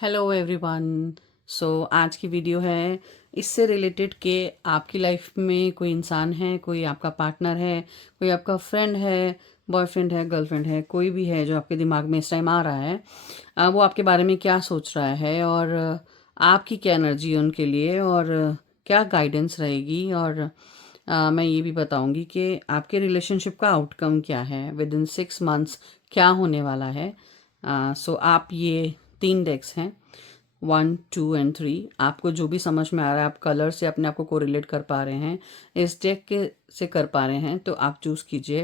Hello everyone. आज की video है इससे रिलेटेड कि आपकी लाइफ में कोई इंसान है, कोई आपका पार्टनर है, कोई आपका फ्रेंड है, बॉयफ्रेंड है, गर्लफ्रेंड है, कोई भी है जो आपके दिमाग में इस टाइम आ रहा है। वो आपके बारे में क्या सोच रहा है और आपकी क्या एनर्जी है उनके लिए और क्या गाइडेंस रहेगी। और मैं ये भी बताऊंगी कि आपके रिलेशनशिप का आउटकम क्या है, विद इन 6 मंथ्स क्या होने वाला है। आप ये 3 डेक्स हैं, 1, 2 एंड 3। आपको जो भी समझ में आ रहा है, आप कलर से अपने आप को कोरिलेट कर पा रहे हैं, इस डेक के से कर पा रहे हैं, तो आप चूज़ कीजिए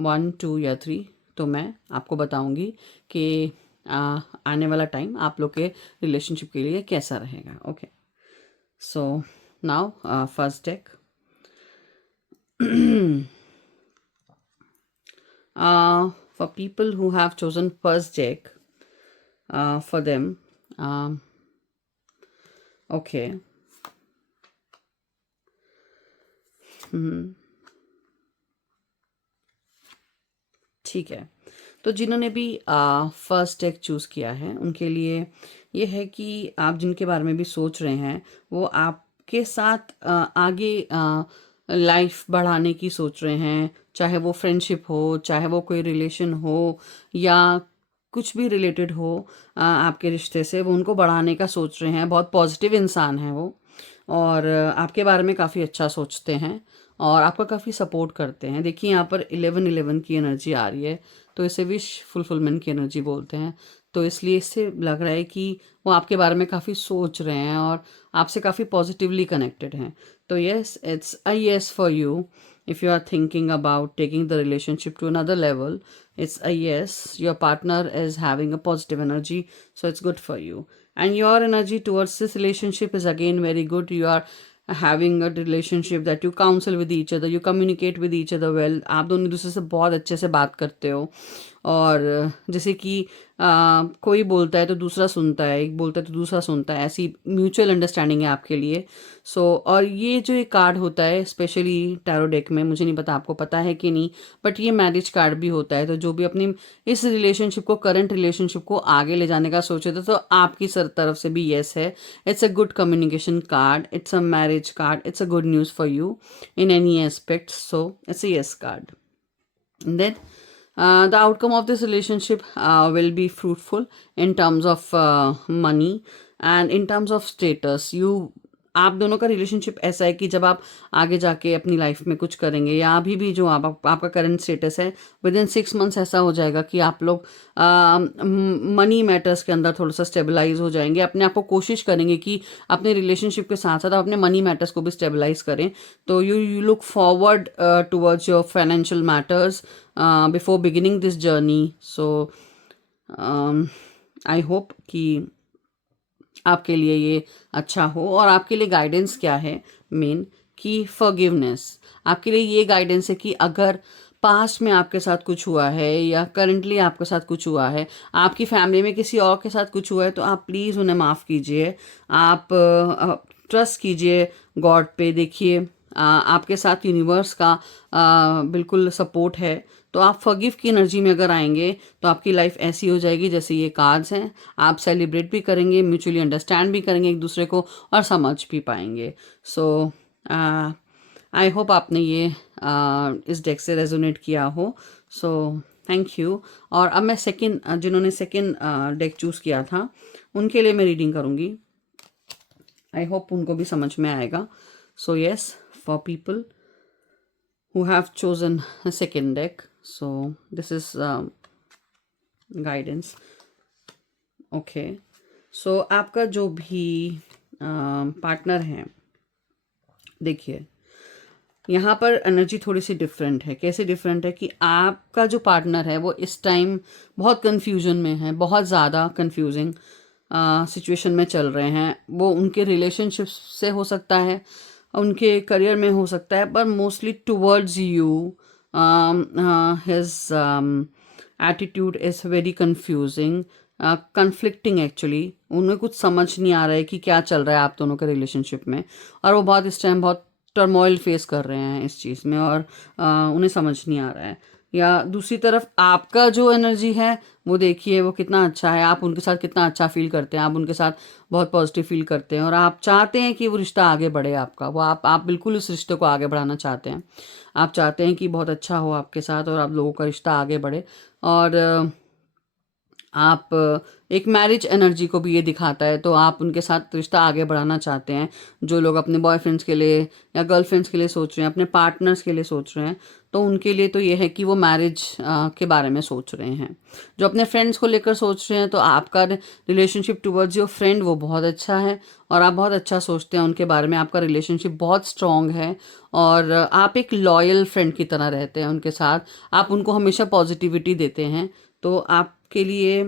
1, 2 या 3। तो मैं आपको बताऊंगी कि आने वाला टाइम आप लोग के रिलेशनशिप के लिए कैसा रहेगा। Okay, so now first deck. For people who have chosen first deck, for them, okay. ठीक है, तो जिन्होंने भी फर्स्ट डेक चूज़ किया है उनके लिए ये है कि आप जिनके बारे में भी सोच रहे हैं वो आपके साथ आगे लाइफ बढ़ाने की सोच रहे हैं, चाहे वो फ्रेंडशिप हो, चाहे वो कोई रिलेशन हो या कुछ भी रिलेटेड हो आपके रिश्ते से, वो उनको बढ़ाने का सोच रहे हैं। बहुत पॉजिटिव इंसान है वो और आपके बारे में काफ़ी अच्छा सोचते हैं और आपका काफ़ी सपोर्ट करते हैं। देखिए यहाँ पर 11-11 की एनर्जी आ रही है, तो इसे विश फुलफिलमेंट की एनर्जी बोलते हैं। तो इसलिए इससे लग रहा है कि वो आपके बारे में काफ़ी सोच रहे हैं और आपसे काफ़ी पॉजिटिवली कनेक्टेड हैं। तो yes, it's a yes for you. If you are thinking about taking the relationship to another level, it's a yes. Your partner is having a positive energy, so it's good for you. And your energy towards this relationship is again very good. You are having a relationship that you counsel with each other, you communicate with each other well. आप दोनों दूसरे से बहुत अच्छे से बात करते हो और जैसे कि कोई बोलता है तो दूसरा सुनता है, एक बोलता है तो दूसरा सुनता है, ऐसी म्यूचुअल अंडरस्टैंडिंग है आपके लिए। और ये जो एक कार्ड होता है स्पेशली टैरो डेक में, मुझे नहीं पता आपको पता है कि नहीं, बट ये मैरिज कार्ड भी होता है। तो जो भी अपनी इस रिलेशनशिप को, करंट रिलेशनशिप को आगे ले जाने का सोचे तो आपकी तरफ से भी येस है। It's a good communication card, it's a marriage card, it's a good news for you in any aspect. So it's a yes card. And then the outcome of this relationship will be fruitful in terms of money and in terms of status. आप दोनों का relationship ऐसा है कि जब आप आगे जाके अपनी लाइफ में कुछ करेंगे या अभी भी जो आपका करंट स्टेटस है, विद इन 6 मंथ्स ऐसा हो जाएगा कि आप लोग मनी मैटर्स के अंदर थोड़ा सा स्टेबलाइज हो जाएंगे। अपने आप को कोशिश करेंगे कि अपने रिलेशनशिप के साथ साथ आप अपने मनी मैटर्स को भी स्टेबलाइज करें। तो you look forward towards your financial matters before beginning this journey. So I hope कि आपके लिए ये अच्छा हो। और आपके लिए गाइडेंस क्या है मेन, कि फॉरगिवनेस। आपके लिए ये गाइडेंस है कि अगर पास्ट में आपके साथ कुछ हुआ है या करंटली आपके साथ कुछ हुआ है, आपकी फैमिली में किसी और के साथ कुछ हुआ है, तो आप प्लीज़ उन्हें माफ़ कीजिए। आप ट्रस्ट कीजिए गॉड पे। देखिए आपके साथ यूनिवर्स का बिल्कुल सपोर्ट है। तो आप फॉरगिव की एनर्जी में अगर आएंगे तो आपकी लाइफ ऐसी हो जाएगी जैसे ये कार्ड्स हैं। आप सेलिब्रेट भी करेंगे, म्यूचुअली अंडरस्टैंड भी करेंगे एक दूसरे को और समझ भी पाएंगे। सो आई होप आपने ये इस डेक से रेजोनेट किया हो। So thank you. और अब मैं जिन्होंने सेकेंड डेक चूज़ किया था उनके लिए मैं रीडिंग करूँगी। आई होप उनको भी समझ में आएगा। So yes, for people who have chosen a second deck, so this is guidance. Okay, so आपका जो भी पार्टनर है, देखिए यहाँ पर एनर्जी थोड़ी सी डिफरेंट है। कैसे डिफरेंट है कि आपका जो पार्टनर है वो इस टाइम बहुत कंफ्यूजन में है, बहुत ज़्यादा कंफ्यूजिंग सिचुएशन में चल रहे हैं। वो उनके रिलेशनशिप से हो सकता है, उनके करियर में हो सकता है, पर mostly towards you his attitude is very confusing, conflicting actually. उन्हें कुछ समझ नहीं आ रहा है कि क्या चल रहा है आप दोनों के रिलेशनशिप में, और वो बहुत इस टाइम बहुत टर्मोइल फेस कर रहे हैं इस चीज़ में और उन्हें समझ नहीं आ रहा है। या दूसरी तरफ आपका जो एनर्जी है वो देखिए वो कितना अच्छा है, आप उनके साथ कितना अच्छा फ़ील करते हैं, आप उनके साथ बहुत पॉज़िटिव फ़ील करते हैं और आप चाहते हैं कि वो रिश्ता आगे बढ़े आपका। वो आप बिल्कुल उस रिश्ते को आगे बढ़ाना चाहते हैं। आप चाहते हैं कि बहुत अच्छा हो आपके साथ और आप लोगों का रिश्ता आगे बढ़े और आप एक मैरिज एनर्जी को भी ये दिखाता है, तो आप उनके साथ रिश्ता आगे बढ़ाना चाहते हैं। जो लोग अपने बॉयफ्रेंड्स के लिए या गर्लफ्रेंड्स के लिए सोच रहे हैं, अपने पार्टनर्स के लिए सोच रहे हैं, तो उनके लिए तो ये है कि वो मैरिज के बारे में सोच रहे हैं। जो अपने फ्रेंड्स को लेकर सोच रहे हैं, तो आपका रिलेशनशिप टुवर्ड्स योर फ्रेंड वो बहुत अच्छा है और आप बहुत अच्छा सोचते हैं उनके बारे में। आपका रिलेशनशिप बहुत स्ट्रांग है और आप एक लॉयल फ्रेंड की तरह रहते हैं उनके साथ। आप उनको हमेशा पॉजिटिविटी देते हैं, तो आपके लिए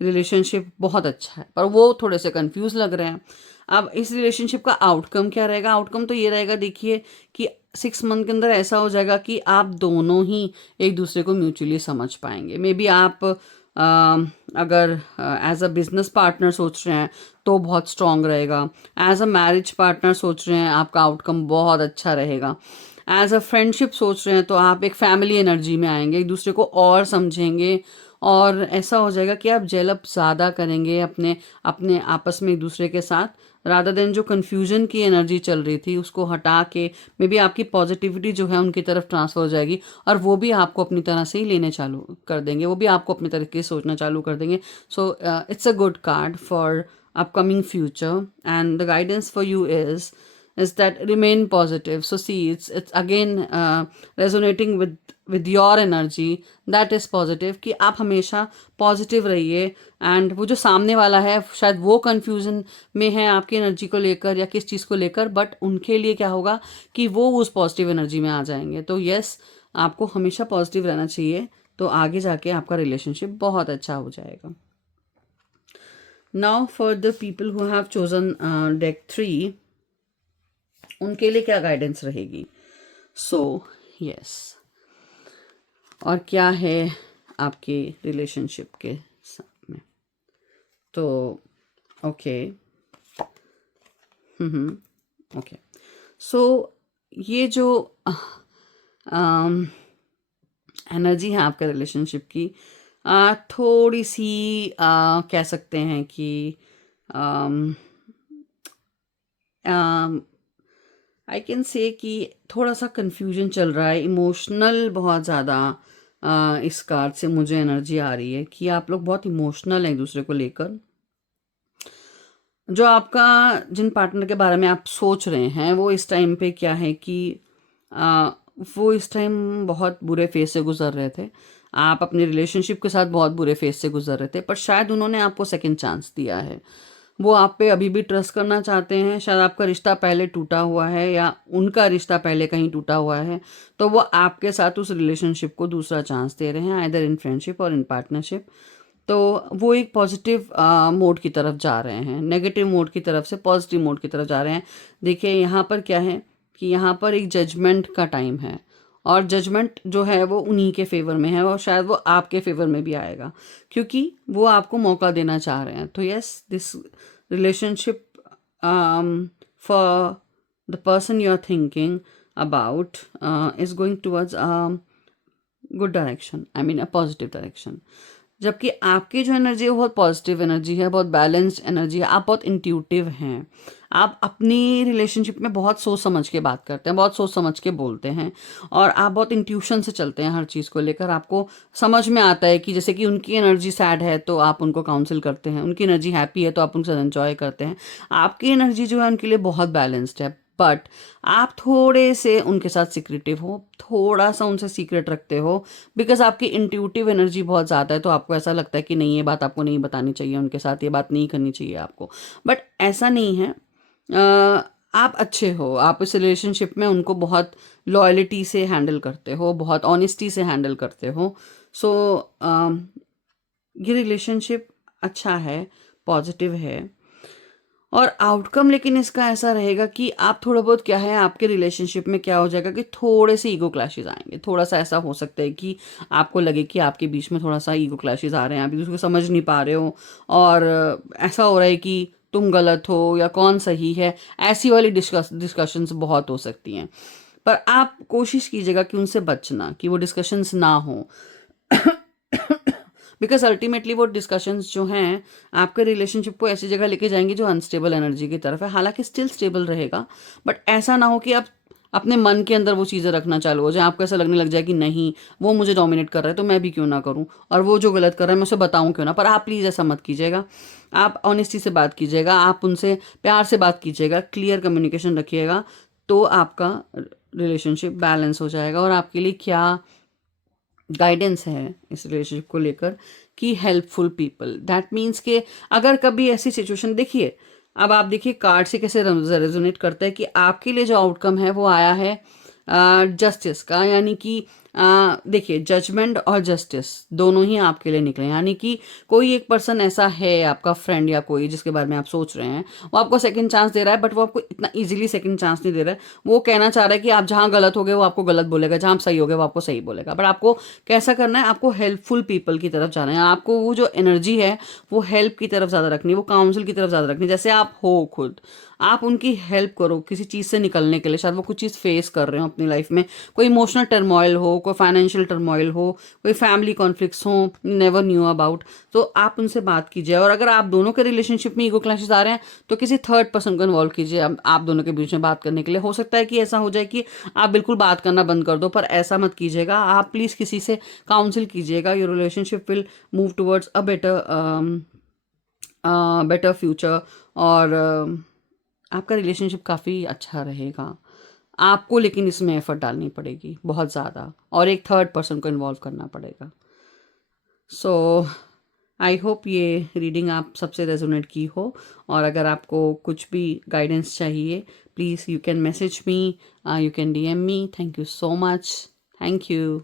रिलेशनशिप बहुत अच्छा है। पर वो थोड़े से कंफ्यूज लग रहे हैं। अब इस रिलेशनशिप का आउटकम क्या रहेगा? आउटकम तो ये रहेगा, देखिए कि 6 मंथ के अंदर ऐसा हो जाएगा कि आप दोनों ही एक दूसरे को म्यूचुअली समझ पाएंगे। मे बी आप अगर एज अ बिजनेस पार्टनर सोच रहे हैं तो बहुत स्ट्रांग रहेगा। एज अ मैरिज पार्टनर सोच रहे हैं, आपका आउटकम बहुत अच्छा रहेगा। एज अ फ्रेंडशिप सोच रहे हैं तो आप एक फैमिली एनर्जी में आएंगे, एक दूसरे को और समझेंगे और ऐसा हो जाएगा कि आप जेलअप ज़्यादा करेंगे अपने अपने आपस में एक दूसरे के साथ, रादर देन जो कन्फ्यूजन की एनर्जी चल रही थी उसको हटा के मे बी आपकी पॉजिटिविटी जो है उनकी तरफ ट्रांसफ़र हो जाएगी और वो भी आपको अपनी तरह से ही लेने चालू कर देंगे, वो भी आपको अपने तरीके से सोचना चालू कर देंगे। So it's a good card for upcoming future, and the guidance for you is that remain positive. So see, it's again resonating with your energy, that is positive, कि आप हमेशा पॉजिटिव रहिए। एंड वो जो सामने वाला है शायद वो कंफ्यूजन में है आपकी एनर्जी को लेकर या किस चीज़ को लेकर, बट उनके लिए क्या होगा कि वो उस पॉजिटिव एनर्जी में आ जाएंगे। तो यस, आपको हमेशा पॉजिटिव रहना चाहिए, तो आगे जाके आपका रिलेशनशिप बहुत अच्छा हो जाएगा। Now for the people who have chosen deck 3, उनके लिए क्या गाइडेंस रहेगी? सो यस, और क्या है आपके रिलेशनशिप के साथ में? तो ओके, ओके, सो ये जो एनर्जी है आपके रिलेशनशिप की, थोड़ी सी कह सकते हैं कि आई कैन से कि थोड़ा सा कंफ्यूजन चल रहा है, इमोशनल बहुत ज़्यादा। इस कार्ड से मुझे एनर्जी आ रही है कि आप लोग बहुत इमोशनल हैं एक दूसरे को लेकर। जो आपका जिन पार्टनर के बारे में आप सोच रहे हैं वो इस टाइम पे क्या है कि आ, वो इस टाइम बहुत बुरे फेज से गुजर रहे थे। आप अपने रिलेशनशिप के साथ बहुत बुरे फेज से गुजर रहे थे, पर शायद उन्होंने आपको सेकंड चांस दिया है। वो आप पे अभी भी ट्रस्ट करना चाहते हैं। शायद आपका रिश्ता पहले टूटा हुआ है या उनका रिश्ता पहले कहीं टूटा हुआ है, तो वो आपके साथ उस रिलेशनशिप को दूसरा चांस दे रहे हैं, आइदर इन फ्रेंडशिप और इन पार्टनरशिप। तो वो एक पॉजिटिव मोड की तरफ जा रहे हैं, नेगेटिव मोड की तरफ से पॉजिटिव मोड की तरफ जा रहे हैं। देखिए यहाँ पर क्या है कि यहाँ पर एक जजमेंट का टाइम है और जजमेंट जो है वो उन्हीं के फेवर में है और शायद वो आपके फेवर में भी आएगा, क्योंकि वो आपको मौका देना चाह रहे हैं। तो yes, this relationship for the person you are thinking about is going towards good direction, I mean a positive direction. जबकि आपकी जो एनर्जी है वो बहुत पॉजिटिव एनर्जी है, बहुत बैलेंस्ड एनर्जी है। आप बहुत इंट्यूटिव हैं। आप अपनी रिलेशनशिप में बहुत सोच समझ के बात करते हैं, बहुत सोच समझ के बोलते हैं और आप बहुत इंट्यूशन से चलते हैं हर चीज़ को लेकर। आपको समझ में आता है कि जैसे कि उनकी एनर्जी सैड है तो आप उनको काउंसिल करते हैं, उनकी एनर्जी हैप्पी है तो आप उनके साथ एंजॉय करते हैं। आपकी एनर्जी जो है उनके लिए बहुत बैलेंस्ड है, बट आप थोड़े से उनके साथ सिक्रेटिव हो, थोड़ा सा उनसे सीक्रेट रखते हो, बिकॉज आपकी इंट्यूटिव एनर्जी बहुत ज़्यादा है। तो आपको ऐसा लगता है कि नहीं, ये बात आपको नहीं बतानी चाहिए उनके साथ, ये बात नहीं करनी चाहिए आपको, बट ऐसा नहीं है। आप अच्छे हो, आप इस रिलेशनशिप में उनको बहुत लॉयल्टी से हैंडल करते हो, बहुत ऑनेस्टी से हैंडल करते हो। सो ये रिलेशनशिप अच्छा है, पॉजिटिव है। और आउटकम लेकिन इसका ऐसा रहेगा कि आप थोड़ा बहुत क्या है, आपके रिलेशनशिप में क्या हो जाएगा कि थोड़े से ईगो क्लैशेस आएंगे। थोड़ा सा ऐसा हो सकता है कि आपको लगे कि आपके बीच में थोड़ा सा ईगो क्लैशेस आ रहे हैं, आप एक दूसरे को समझ नहीं पा रहे हो और ऐसा हो रहा है कि तुम गलत हो या कौन सही है। ऐसी वाली डिस्कशंस बहुत हो सकती हैं, पर आप कोशिश कीजिएगा कि उनसे बचना, कि वो डिस्कशंस ना हो। बिकॉज अल्टीमेटली वो डिस्कशंस जो हैं आपके रिलेशनशिप को ऐसी जगह लेके जाएंगे जो अनस्टेबल एनर्जी की तरफ है। हालांकि स्टिल स्टेबल रहेगा, बट ऐसा ना हो कि आप अपने मन के अंदर वो चीज़ें रखना चालू हो जाए, आपको ऐसा लगने लग जाए कि नहीं वो मुझे डोमिनेट कर रहा है तो मैं भी क्यों ना करूं, और वो जो गलत कर रहा है मैं उसे बताऊं क्यों ना। पर आप प्लीज़ ऐसा मत कीजिएगा। आप ऑनेस्टी से बात कीजिएगा, आप उनसे प्यार से बात कीजिएगा, क्लियर कम्युनिकेशन रखिएगा, तो आपका रिलेशनशिप बैलेंस हो जाएगा। और आपके लिए क्या गाइडेंस है इस रिलेशनशिप को लेकर कि हेल्पफुल पीपल, दैट मीन्स कि अगर कभी ऐसी सिचुएशन, देखिए अब आप देखिए कार्ड से कैसे रेजोनेट करता है कि आपके लिए जो आउटकम है वो आया है जस्टिस का, यानी कि देखिए जजमेंट और जस्टिस दोनों ही आपके लिए निकले। यानी कि कोई एक पर्सन ऐसा है आपका फ्रेंड या कोई जिसके बारे में आप सोच रहे हैं, वो आपको सेकंड चांस दे रहा है, बट वो आपको इतना इजीली सेकंड चांस नहीं दे रहा है। वो कहना चाह रहा है कि आप जहाँ गलत हो गए वो आपको गलत बोलेगा, जहाँ आप सही हो गए वो आपको सही बोलेगा। बट आपको कैसा करना है, आपको हेल्पफुल पीपल की तरफ जाना है। आपको वो जो एनर्जी है वो हेल्प की तरफ ज़्यादा रखनी है, वो काउंसिल की तरफ ज़्यादा रखनी है। जैसे आप हो खुद, आप उनकी हेल्प करो किसी चीज़ से निकलने के लिए। शायद वो कुछ चीज़ फेस कर रहे हो अपनी लाइफ में, कोई इमोशनल टर्मोइल हो, कोई फाइनेंशियल टर्मोइल हो, कोई फैमिली कॉन्फ्लिक्ट्स हो, नेवर न्यू अबाउट, तो आप उनसे बात कीजिए। और अगर आप दोनों के रिलेशनशिप में ईगो क्लैशेस आ रहे हैं तो किसी थर्ड पर्सन को इन्वॉल्व कीजिए आप दोनों के बीच में बात करने के लिए। हो सकता है कि ऐसा हो जाए कि आप बिल्कुल बात करना बंद कर दो, पर ऐसा मत कीजिएगा। आप प्लीज़ किसी से काउंसिल कीजिएगा। Your relationship will move towards a better future, और आपका रिलेशनशिप काफ़ी अच्छा रहेगा। आपको लेकिन इसमें एफर्ट डालनी पड़ेगी बहुत ज़्यादा, और एक थर्ड पर्सन को इन्वॉल्व करना पड़ेगा। सो आई होप ये रीडिंग आप सबसे रेजोनेट की हो। और अगर आपको कुछ भी गाइडेंस चाहिए, please you can message me, you can DM me. Thank you so much. Thank you.